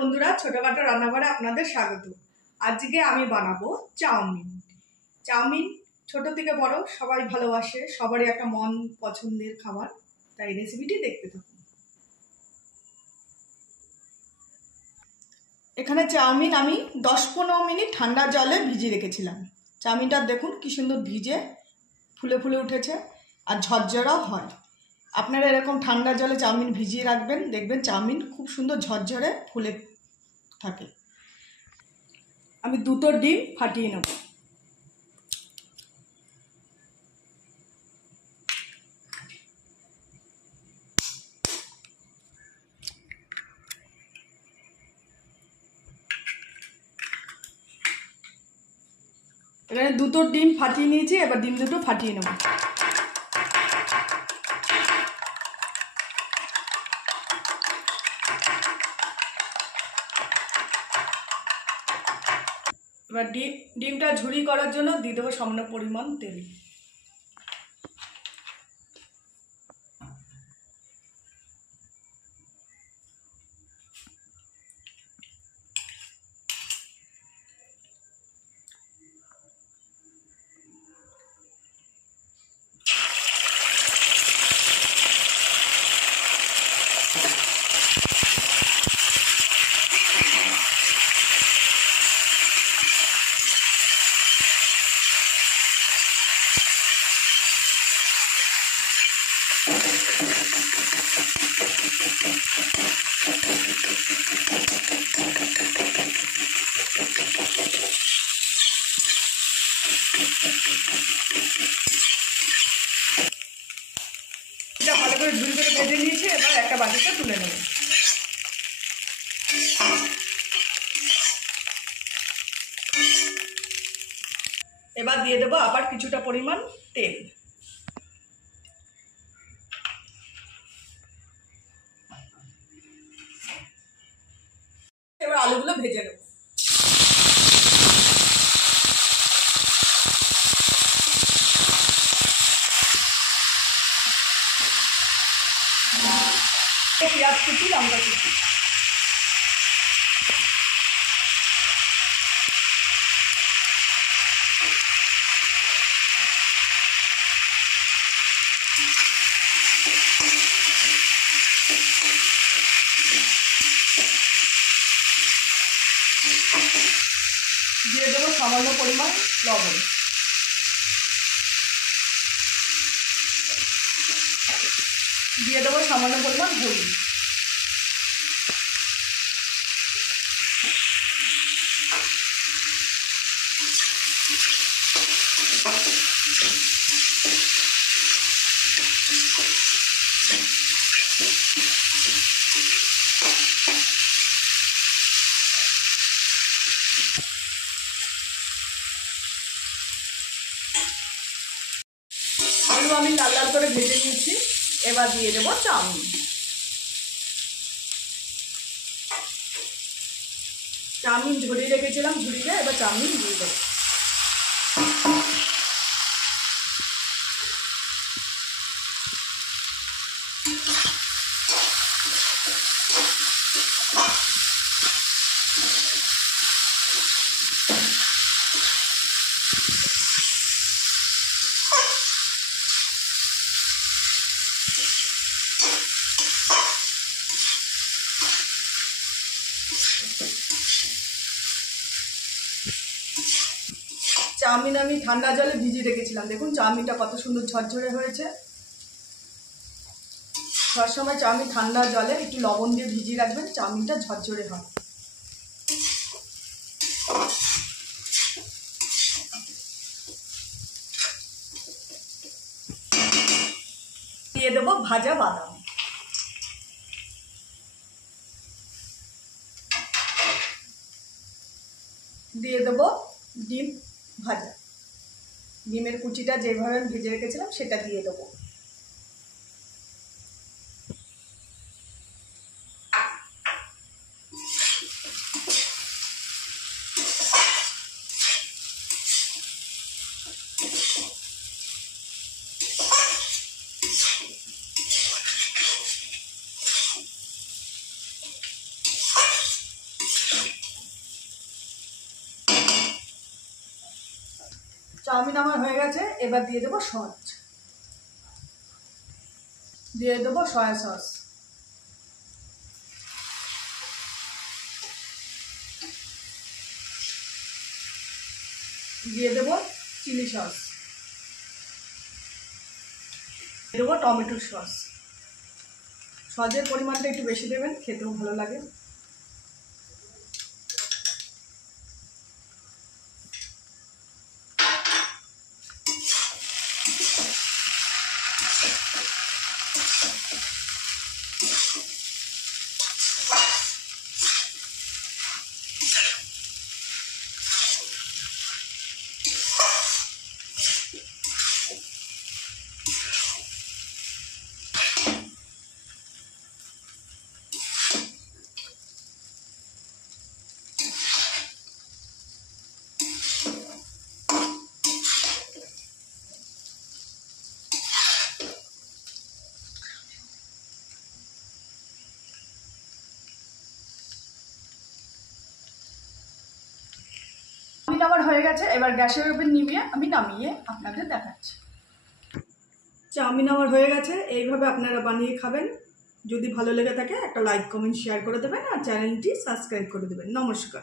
বন্ধুরা, ছোটখাটো রান্নাঘরে আপনাদের স্বাগত। আজকে আমি বানাবো চাউমিন। চাউমিন ছোট থেকে বড় সবাই ভালোবাসে, সবারই একটা মন পছন্দের খাবার। তাই রেসিপিটি দেখতে থাকুন। এখানে চাউমিন আমি 10-15 মিনিট ঠান্ডা জলে ভিজিয়ে রেখেছিলাম। চাউমিনটা দেখুন কি সুন্দর ভিজে ফুলে ফুলে উঠেছে আর ঝরঝরাও হয়। আপনারা এরকম ঠান্ডা জলে চাউমিন ভিজিয়ে রাখবেন, দেখবেন চাউমিন খুব সুন্দর ঝরঝরে ফুলে থাকে। আমি 2টো ডিম ফাটিয়ে নেব। এখানে 2টো ডিম ফাটিয়ে নিয়েছি, এবার ডিম দুটো ফাটিয়ে নেব। এবার ডিমটা ঝুরি করার জন্য দিয়ে দেবো সামান্য পরিমাণ তেল। ভালো করে ঝুরি করে ভেজে নিয়েছি, এবার একটা বাটিতে তুলে নেব। এবার দিয়ে দেবো আবার কিছুটা পরিমাণ তেল। এবার আলুগুলো ভেজে নেব। পেঁয়াজ কুচি, লঙ্কা কুচি, দিয়ে দেবো সামান্য পরিমাণ লবণ, দিয়ে দেবো সামান্য পরিমাণ হলুদ, আলু আমি লাল লাল করে ভেজে নিয়েছি। এবার দিয়ে দেবো চাউমিন। চাউমিন ঝরিয়ে রেখেছিলাম, ঝুড়িয়ে এবার চাউমিন দিয়ে দেবো। চাউমিন আমি ঠান্ডা জলে ভিজিয়ে রেখেছিলাম, দেখুন চাউমিনটা কত সুন্দর ঝরঝরে হয়েছে। সবসময় চাউমিন ঠান্ডা জলে একটু লবণ দিয়ে ভিজিয়ে রাখবেন, চাউমিনটা ঝরঝরে হয়। দিয়ে দেবো ভাজা বাদাম, দিয়ে দেবো ডিম ভাজা, ডিমের কুচিটা যেভাবে ভেজে রেখেছিলাম সেটা দিয়ে দেবো। চাউমিন আমার হয়ে গেছে, এবার দিয়ে দেবো সস, দিয়ে দেবো সয়া সস, দিয়ে দেবো চিলি সস, দিয়ে দেবো টমেটো সস। সসের পরিমাণটা একটু বেশি দেবেন, খেতেও ভালো লাগে। চাউমিন আমার হয়ে গেছে, এবার গ্যাসের ওভেন নিভিয়ে আমি নামিয়ে আপনাদের দেখাচ্ছি। চাউমিন আমার হয়ে গেছে, এইভাবে আপনারা বানিয়ে খাবেন। যদি ভালো লেগে থাকে একটা লাইক কমেন্ট শেয়ার করে দেবেন আর চ্যানেলটি সাবস্ক্রাইব করে দেবেন। নমস্কার।